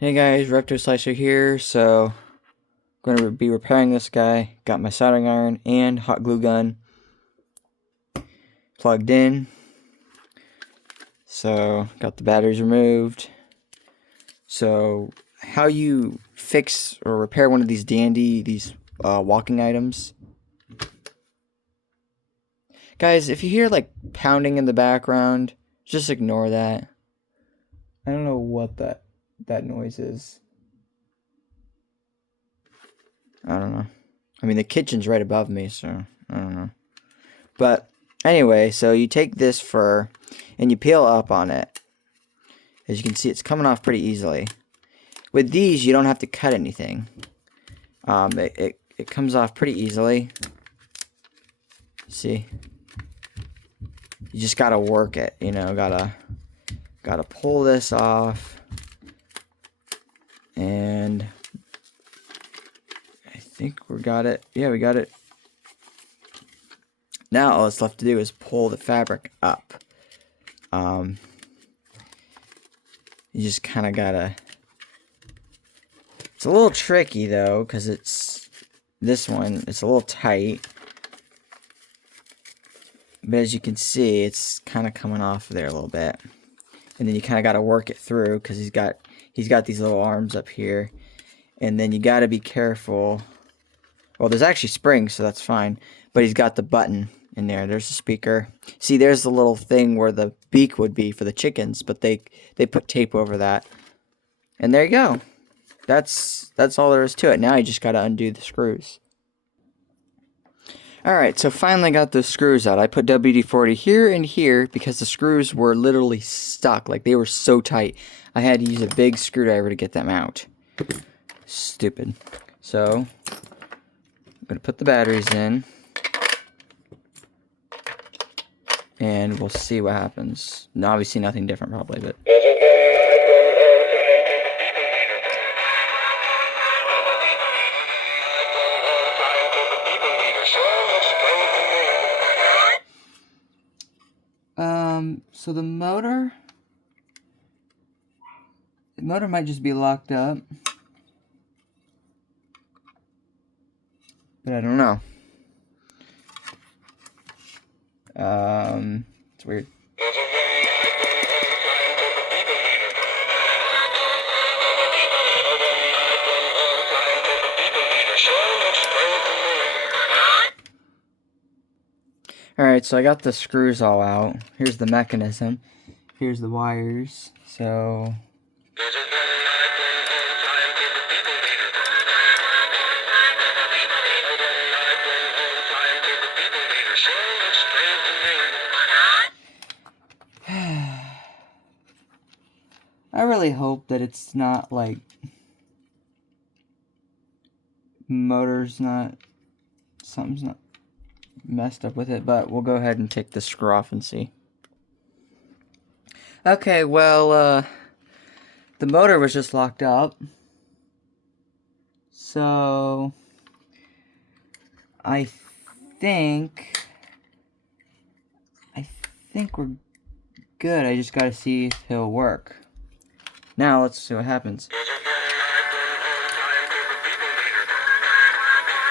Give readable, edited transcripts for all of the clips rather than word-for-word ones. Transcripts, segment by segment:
Hey guys, Recto Slicer here. So, I'm going to be repairing this guy. Got my soldering iron and hot glue gun plugged in. So, got the batteries removed. So, how you fix or repair one of these DanDee, these walking items. Guys, if you hear like pounding in the background, just ignore that. I don't know what that noise is. I don't know. I mean, the kitchen's right above me, so I don't know. But anyway, so you take this fur and you peel up on it. As you can see, it's coming off pretty easily. With these, you don't have to cut anything. It comes off pretty easily. See? You just gotta work it, you know, gotta pull this off. And I think we got it. Yeah, we got it. Now all that's left to do is pull the fabric up. You just kind of gotta... It's a little tricky though, because it's... This one, it's a little tight. But as you can see, it's kind of coming off there a little bit. And then you kind of gotta work it through, because he's got these little arms up here. And then you gotta be careful. Well, there's actually springs, so that's fine. But he's got the button in there. There's the speaker. See, there's the little thing where the beak would be for the chickens, but they put tape over that. And there you go. That's all there is to it. Now you just got to undo the screws. Alright, so finally got the screws out. I put WD-40 here and here because the screws were literally stuck. Like, they were so tight. I had to use a big screwdriver to get them out. Stupid. So, I'm going to put the batteries in. And we'll see what happens. Obviously nothing different probably, but... So the motor might just be locked up. But I don't know. It's weird. Alright, so I got the screws all out. Here's the mechanism. Here's the wires. So... I really hope that it's not like something's not messed up with it, but we'll go ahead and take the screw off and see. Okay, well, the motor was just locked up, so I think we're good. I just gotta see if he'll work. Now let's see what happens.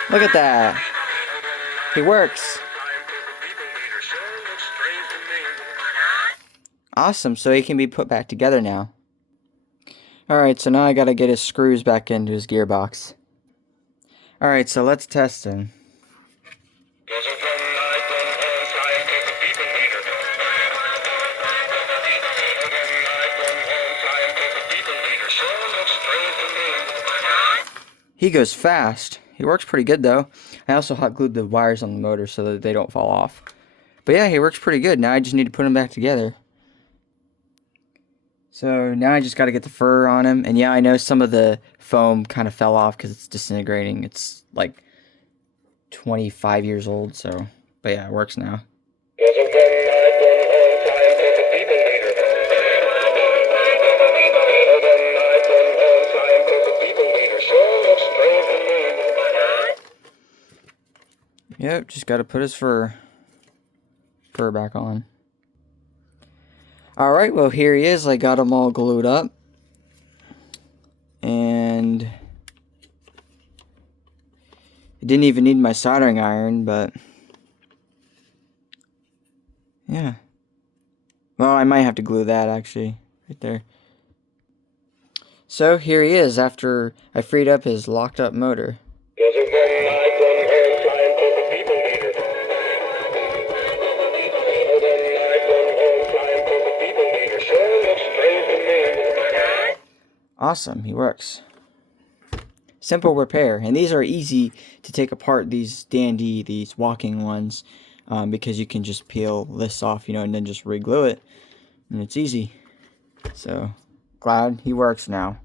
Look at that. He works. Awesome, so he can be put back together now. Alright, so now I gotta get his screws back into his gearbox. Alright, so let's test him. He goes fast. He works pretty good though. I also hot glued the wires on the motor so that they don't fall off. But yeah, he works pretty good. Now I just need to put him back together. So now I just got to get the fur on him. And yeah, I know some of the foam kind of fell off because it's disintegrating. It's like 25 years old, so... But yeah, it works now. Yep, just got to put his fur back on. Alright, well here he is. I got him all glued up. It didn't even need my soldering iron, but yeah. Well, I might have to glue that actually, right there. So here he is after I freed up his locked up motor. Awesome, he works. Simple repair, and these are easy to take apart, these DanDee, these walking ones, because you can just peel this off, you know, and then just re-glue it, and it's easy. So glad he works now.